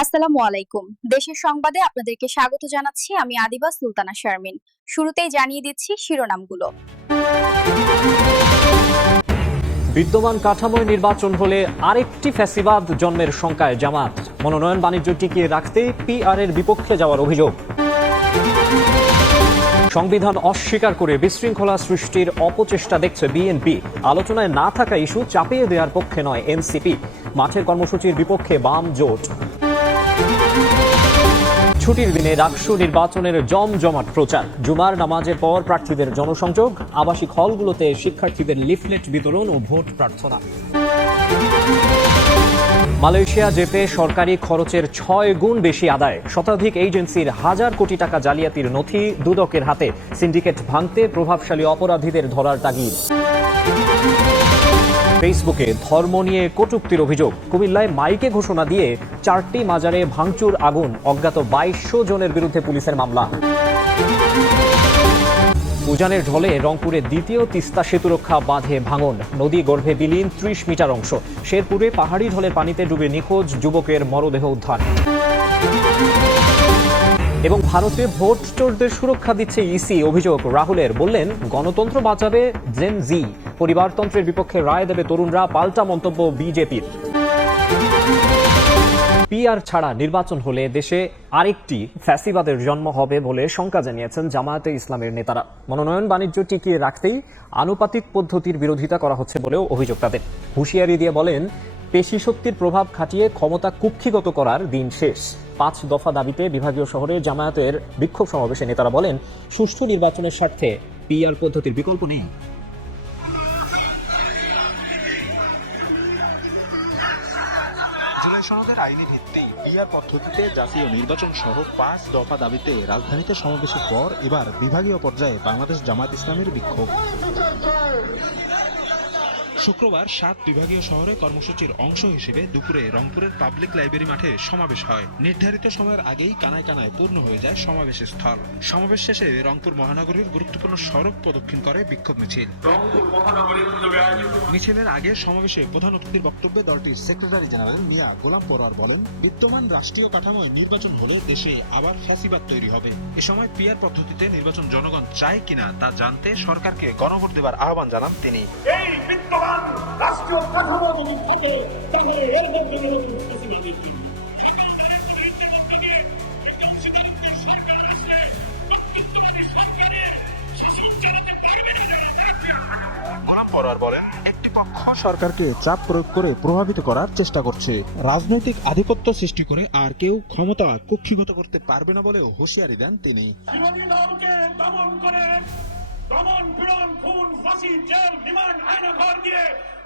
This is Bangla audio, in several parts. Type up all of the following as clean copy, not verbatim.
আসসালামু আলাইকুম। দেশের সংবাদে আপনাদেরকে স্বাগত জানাচ্ছি। আমি আদিবা সুলতানা শারমিন। শুরুতেই জানিয়ে দিচ্ছি শিরোনামগুলো। বিদ্যমান কাঠামোয় নির্বাচন হলে আরেকটি ফ্যাসিবাদ জন্মের শঙ্কায় জামাত। মনোনয়ন বাণিজ্য টিকিয়ে রাখতে পিআর এর বিপক্ষে যাওয়ার অভিযোগ। সংবিধান অস্বীকার করে বিশৃঙ্খলা সৃষ্টির অপচেষ্টা দেখছে বিএনপি। আলোচনায় না থাকা ইস্যু চাপিয়ে দেওয়ার পক্ষে নয় এনসিপি। মাঠের কর্মসূচির বিপক্ষে বাম জোট। ছুটির দিনে ডাকসু নির্বাচনের জমজমাট প্রচার। জুমার নামাজের পর প্রার্থীদের জনসংযোগ, আবাসিক হলগুলোতে শিক্ষার্থীদের লিফলেট বিতরণ ও ভোট প্রার্থনা। মালয়েশিয়া যেতে সরকারি খরচের 6 গুণ বেশি আদায়। শতাধিক এজেন্সির হাজার কোটি টাকা জালিয়াতির নথি দুদকের হাতে। সিন্ডিকেট ভাঙতে প্রভাবশালী অপরাধীদের ধরার তাগিদ। ফেসবুকে ধর্ম নিয়ে কটূক্তির অভিযোগ। কুমিল্লায় মাইকে ঘোষণা দিয়ে 4টি মাজারে ভাঙচুর আগুন। অজ্ঞাত 2200 জনের বিরুদ্ধে পুলিশের মামলা। উজানের ঢলে রংপুরে দ্বিতীয় তিস্তা সেতুরক্ষা বাঁধে ভাঙন। নদী গর্ভে বিলীন 30 মিটার অংশ। শেরপুরে পাহাড়ি ঢলের পানিতে ডুবে নিখোঁজ যুবকের মরদেহ উদ্ধার। এবং ভারতে ভোট চোরদের সুরক্ষা দিচ্ছে ইসি। অভিযোগ রাহুলের, বললেন গণতন্ত্র বাঁচাবে জেন জি, পরিবারতন্ত্রের বিপক্ষে রায় দেবে তরুণরা। পাল্টা মন্তব্য বিজেপির। পিআর ছাড়া নির্বাচন হলে দেশে আরেকটি ফ্যাসিবাদের জন্ম হবে বলে শঙ্কা জানিয়েছেন জামায়াতে ইসলামের নেতারা। মনোনয়ন বাণিজ্য টিকিয়ে রাখতেই আনুপাতিক পদ্ধতির বিরোধিতা করা হচ্ছে বলেও অভিযোগ তাদের। হুঁশিয়ারি দিয়ে বলেন, পেশি শক্তির প্রভাব খাটিয়ে ক্ষমতা কুক্ষিগত করার দিন শেষ। 5 দফা দাবিতে বিভাগীয় শহরে জামায়াতের বিক্ষোভ সমাবেশে নেতারা বলেন, সুষ্ঠু নির্বাচনের স্বার্থে পিআর পদ্ধতির বিকল্প নেই। জুলাই সনদের আইনি ভিত্তি পিআর পদ্ধতিতে জাতীয় নির্বাচন সহ 5 দফা দাবিতে রাজধানীতে সমাবেশের পর এবার বিভাগীয় পর্যায়ে বাংলাদেশ জামায়াত ইসলামের বিক্ষোভ। শুক্রবার 7 বিভাগীয় শহরে কর্মসূচির অংশ হিসেবে দুপুরে রংপুরের পাবলিক লাইব্রেরি মাঠে সমাবেশ হয়। নির্ধারিত সময়ের আগেই কানায় কানায় পূর্ণ হয়ে যায় সমাবেশের স্থল। সমাবেশ শেষে রংপুর মহানগরীর গুরুত্বপূর্ণ সড়ক প্রদক্ষিণ করে বিক্ষোভ মিছিল। মিছিলের আগে সমাবেশে প্রধান অতিথির বক্তব্যে দলটির সেক্রেটারি জেনারেল মিয়া গোলাম পরোয়ার বলেন, বিদ্যমান রাষ্ট্রীয় কাঠামোয় নির্বাচন হলে দেশে আবার ফ্যাসিবাদ তৈরি হবে। এ সময় পিআর পদ্ধতিতে নির্বাচন জনগণ চায় কিনা তা জানতে সরকারকে গণভোট দেবার আহ্বান জানান তিনি। রাষ্ট্রীয় কাঠামো যদি থাকে তাহলে এর মধ্যে গোলাম পরোয়ার বলেন, একটি পক্ষ সরকারকে চাপ প্রয়োগ করে প্রভাবিত করার চেষ্টা করছে, রাজনৈতিক আধিপত্য সৃষ্টি করে আর কেউ ক্ষমতা কুক্ষিগত করতে পারবে না বলেও হুঁশিয়ারি দেন তিনি। বিরোধী দলকে দমন করে দমন পীড়ন খুন ফাঁসি জেল রিমান্ড আয়নাঘর দিয়ে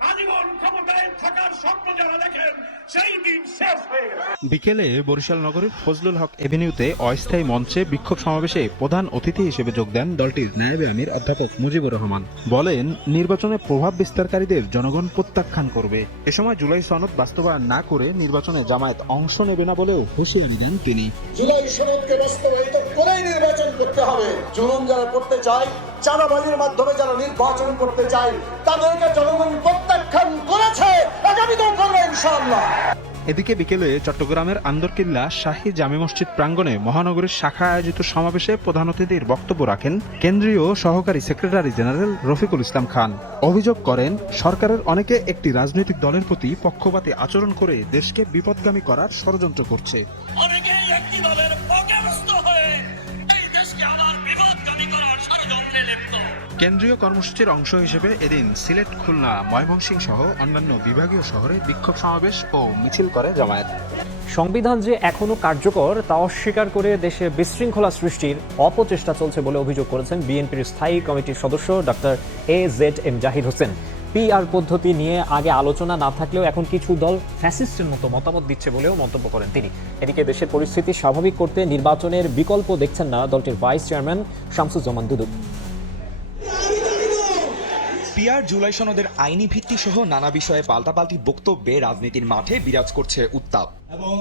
আজীবন ক্ষমতায় থাকার স্বপ্ন যারা দেখেন সেই দিন শেষ হয়ে গেছে। বিকেলে বরিশাল নগরের ফজলুল হক এভিনিউতে অস্থায়ী মঞ্চে বিক্ষোভ সমাবেশে প্রধান অতিথি হিসেবে যোগ দেন দলটির নায়েবে আমির অধ্যাপক মুজিবুর রহমান। বলেন, নির্বাচনে প্রভাব বিস্তারকারীদের জনগণ প্রত্যাখ্যান করবে। এ সময় জুলাই সনদ বাস্তবায়ন না করে নির্বাচনে জামায়াত অংশ নেবে না বলেও হুঁশিয়ারি দেন তিনি। জুলাই সনদকে বাস্তবায়িত করেই নির্বাচন করতে হবে। জুলুম যারা করতে চায়, চাঁদাবাজির মাধ্যমে যারা নির্বাচন করতে চায়, তাদেরকে জনগণ প্রত্যাখ্যান করেছে, আগামীতেও করবে ইনশাআল্লাহ। এদিকে বিকেলে চট্টগ্রামের আন্দরকিল্লা শাহী জামে মসজিদ প্রাঙ্গণে মহানগরীর শাখা আয়োজিত সমাবেশে প্রধান অতিথির বক্তব্য রাখেন কেন্দ্রীয় সহকারী সেক্রেটারি জেনারেল রফিকুল ইসলাম খান। অভিযোগ করেন, সরকারের অনেকে একটি রাজনৈতিক দলের প্রতি পক্ষপাতী আচরণ করে দেশকে বিপথগামী করার ষড়যন্ত্র করছে। অনেকেই একটি দলের পক্ষপাতী হয়ে এই দেশকে আবার বিপথগামী করার ষড়যন্ত্রে লিপ্ত। কেন্দ্রীয় কর্মসূচির অংশ হিসেবে এদিন সিলেট, খুলনা, ময়মনসিংহ সহ অন্যান্য বিভাগীয় শহরে বিক্ষোভ সমাবেশ ও মিছিল করে জামায়াত। সংবিধান যে এখনো কার্যকর তা অস্বীকার করে দেশে বিশৃঙ্খলা সৃষ্টির অপচেষ্টা চলছে বলে অভিযোগ করেছেন বিএনপির স্থায়ী কমিটির সদস্য doctor AZM Zahid Hossain. PR পদ্ধতি নিয়ে আগে আলোচনা না থাকলেও এখন কিছু দল ফ্যাসিস্টের মতো মতামত দিচ্ছে বলেও মন্তব্য করেন তিনি। এদিকে দেশের পরিস্থিতি স্বাভাবিক করতে নির্বাচনের বিকল্প দেখছেন না দলটির ভাইস চেয়ারম্যান শামসুজ্জামান দুদু। পিআর জুলাই সনদের আইনি ভিত্তি সহ নানা বিষয়ে পাল্টাপাল্টি বক্তব্যে রাজনীতির মাঠে বিরাজ করছে উত্তাপ। এবং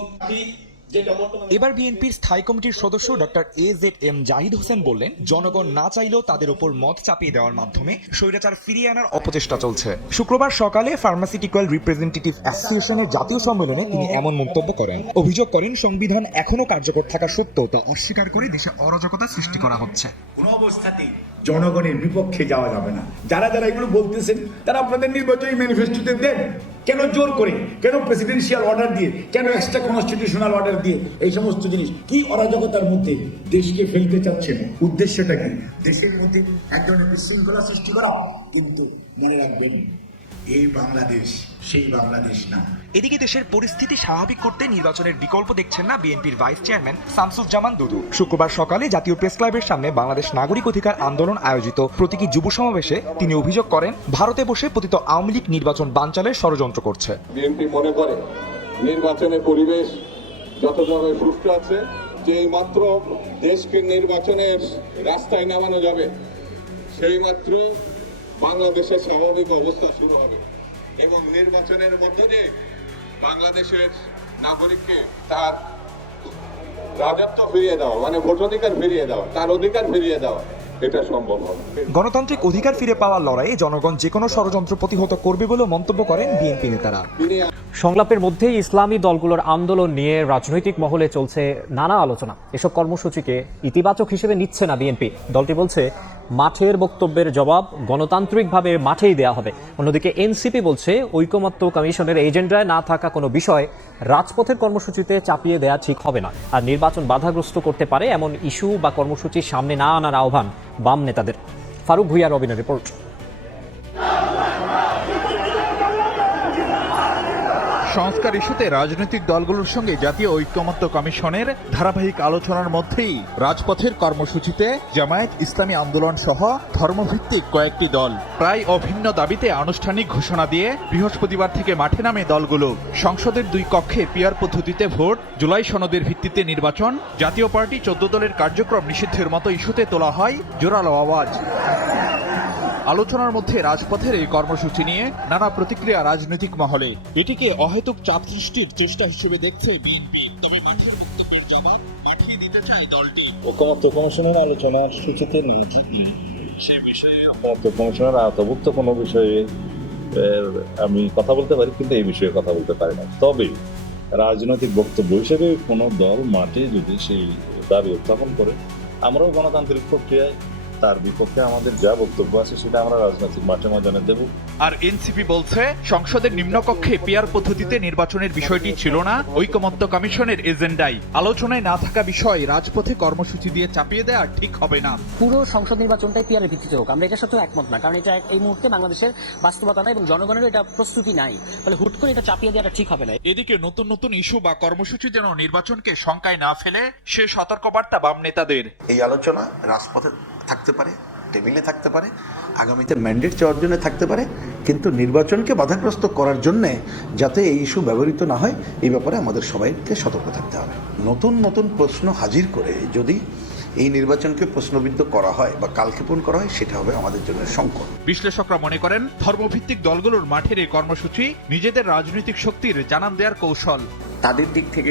এবার বিএনপির স্থায়ী কমিটির সদস্য ডক্টর AZM জাহিদ হোসেন বললেন, জনগণ না চাইলেও তাদের উপর মত চাপিয়ে দেওয়ার মাধ্যমে স্বৈরাচার ফিরিয়ে আনার অপচেষ্টা চলছে। শুক্রবার সকালে ফার্মাসিউটিক্যাল রিপ্রেজেন্টেটিভ অ্যাসোসিয়েশনের জাতীয় সম্মেলনে তিনি এমন মন্তব্য করেন। অভিযোগ করেন, সংবিধান এখনো কার্যকর থাকা সত্ত্বেও তা অস্বীকার করে দেশে অরাজকতা সৃষ্টি করা হচ্ছে। কোনো অবস্থাতেই জনগণের বিপক্ষে যাওয়া যাবে না। যারা যারা এগুলো বলতেছেন তারা আপনাদের নির্বাচনী ম্যানিফেস্টোতে দেন। কেন জোর করে, কেন প্রেসিডেন্সিয়াল অর্ডার দিয়ে, কেন এক্সট্রা কনস্টিটিউশনাল অর্ডার দিয়ে এই সমস্ত জিনিস কি অরাজকতার মধ্যে দেশকে ফেলতে চাচ্ছেন? উদ্দেশ্যটা কি? দেশের মধ্যে এক ধরনের বিশৃঙ্খলা সৃষ্টি করা। কিন্তু মনে রাখবেন, এই বাংলাদেশ সেই বাংলাদেশ না। এদিকে দেশের পরিস্থিতি স্বাভাবিক করতে নির্বাচনের বিকল্প দেখছেন না বিএনপির ভাইস চেয়ারম্যান শামসুজ্জামান দুদু। শুক্রবার সকালে জাতীয় প্রেস ক্লাবের সামনে বাংলাদেশ নাগরিক অধিকার আন্দোলন আয়োজিত প্রতীকী যুব সমাবেশে তিনি অভিযোগ করেন, ভারতে বসে পতিত আওয়ামী লীগ নির্বাচন বানচালের ষড়যন্ত্র করছে। বিএনপি মনে করে নির্বাচনের পরিবেশ যতভাবে সুষ্ঠু আছে, যেই মাত্র দেশকে নির্বাচনের রাস্তায় নামানো যাবে সেই মাত্র বাংলাদেশের স্বাভাবিক অবস্থা শুরু হবে এবং নির্বাচনের মধ্য দিয়ে বাংলাদেশের নাগরিককে তার রাজত্ব ফিরিয়ে দেওয়া, মানে ভোটাধিকার ফিরিয়ে দেওয়া, তার অধিকার ফিরিয়ে দেওয়া, এটা সম্ভব হবে। গণতান্ত্রিক অধিকার ফিরে পাওয়ার লড়াইয়ে জনগণ যে কোনো ষড়যন্ত্র প্রতিহত করবে বলে মন্তব্য করেন বিএনপি নেতারা। সংলাপের মধ্যেই ইসলামী দলগুলোর আন্দোলন নিয়ে রাজনৈতিক মহলে চলছে নানা আলোচনা। এসব কর্মসূচিকে ইতিবাচক হিসেবে নিচ্ছে না বিএনপি। দলটি বলছে, মাঠের বক্তব্যের জবাব গণতান্ত্রিকভাবে মাঠেই দেয়া হবে। অন্যদিকে এনসিপি বলছে, ঐকমত্য কমিশনের এজেন্ডায় না থাকা কোনো বিষয় রাজপথের কর্মসূচিতে চাপিয়ে দেয়া ঠিক হবে না, আর নির্বাচন বাধাগ্রস্ত করতে পারে এমন ইস্যু বা কর্মসূচির সামনে না আনার আহ্বান বাম নেতাদের। ফারুক ভুইয়া, রবিনের রিপোর্ট। সংস্কার ইস্যুতে রাজনৈতিক দলগুলোর সঙ্গে জাতীয় ঐকমত্য কমিশনের ধারাবাহিক আলোচনার মধ্যেই রাজপথের কর্মসূচিতে জামায়াত ইসলামী আন্দোলন সহ ধর্মভিত্তিক কয়েকটি দল প্রায় অভিন্ন দাবিতে আনুষ্ঠানিক ঘোষণা দিয়ে বৃহস্পতিবার থেকে মাঠে নামে দলগুলো। সংসদের 2 কক্ষে পিআর পদ্ধতিতে ভোট, জুলাই সনদের ভিত্তিতে নির্বাচন, জাতীয় পার্টি 14 দলের কার্যক্রম নিষিদ্ধের মতো ইস্যুতে তোলা হয় জোরালো আওয়াজ। আলোচনার মধ্যে রাজপথের এই কর্মসূচি নিয়ে নানা প্রতিক্রিয়া রাজনৈতিক মহলে। এটিকে অহেতুক চাপ সৃষ্টির চেষ্টা হিসেবে দেখছে বিএনপি। তবে মাঠের বক্তব্যের জবাব পাঠিয়ে দিতে চায় দলটি। ঐকমত্য কমিশনের আলোচনার সূচিতে নিয়েছি, সে বিষয়ে ঐকমত্য কমিশনের আওতাভুক্ত কোনো বিষয়ে আমি কথা বলতে পারি, কিন্তু এই বিষয়ে কথা বলতে পারি না। তবে রাজনৈতিক বক্তব্য হিসেবে কোনো দল মাঠে যদি সেই দাবি উত্থাপন করে, আমরাও গণতান্ত্রিক প্রক্রিয়ায় তার বিপক্ষে আমাদের যা বক্তব্য আছে সেটা আমরা রাজনৈতিক মাঠে ময়দানে দেব। আর এনসিপি বলছে, সংসদের নিম্নকক্ষে পিআর পদ্ধতিতে নির্বাচনের বিষয়টি ছিল না ঐকমত্য কমিশনের এজেন্ডায়। আলোচনায় না থাকা বিষয় রাজপথে কর্মসূচি দিয়ে চাপিয়ে দেওয়া ঠিক হবে না। পুরো সংসদ নির্বাচনটাই পিআরের ভিত্তিতে হোক, আমরা এটার সাথেও একমত না, কারণ এটা এই মুহূর্তে বাংলাদেশের বাস্তবতা না এবং জনগণেরও এটা প্রস্তুতি নাই। ফলে হুট করে এটা চাপিয়ে দেওয়াটা ঠিক হবে না। এদিকে নতুন নতুন ইস্যু বা কর্মসূচি যেন নির্বাচনকে শঙ্কায় না ফেলে সে সতর্কবার্তা বাম নেতাদের। এই আলোচনা রাজপথে থাকতে পারে, টেবিলে থাকতে পারে, আগামীতে ম্যান্ডেট চাওয়ার জন্য থাকতে পারে, কিন্তু নির্বাচনকে বাধাগ্রস্ত করার জন্য যাতে এই ইস্যু ব্যবহৃত না হয় এই ব্যাপারে আমাদের সবাইকে সতর্ক থাকতে হবে। নতুন নতুন প্রশ্ন হাজির করে যদি এই নির্বাচনকে প্রশ্নবিদ্ধ করা হয় বা কালক্ষেপণ করা হয়, সেটা হবে আমাদের জন্য সংকট। বিশ্লেষকরা মনে করেন, ধর্মভিত্তিক দলগুলোর মাঠের এই কর্মসূচি নিজেদের রাজনৈতিক শক্তির জানান দেওয়ার কৌশল। তাদের দিক থেকে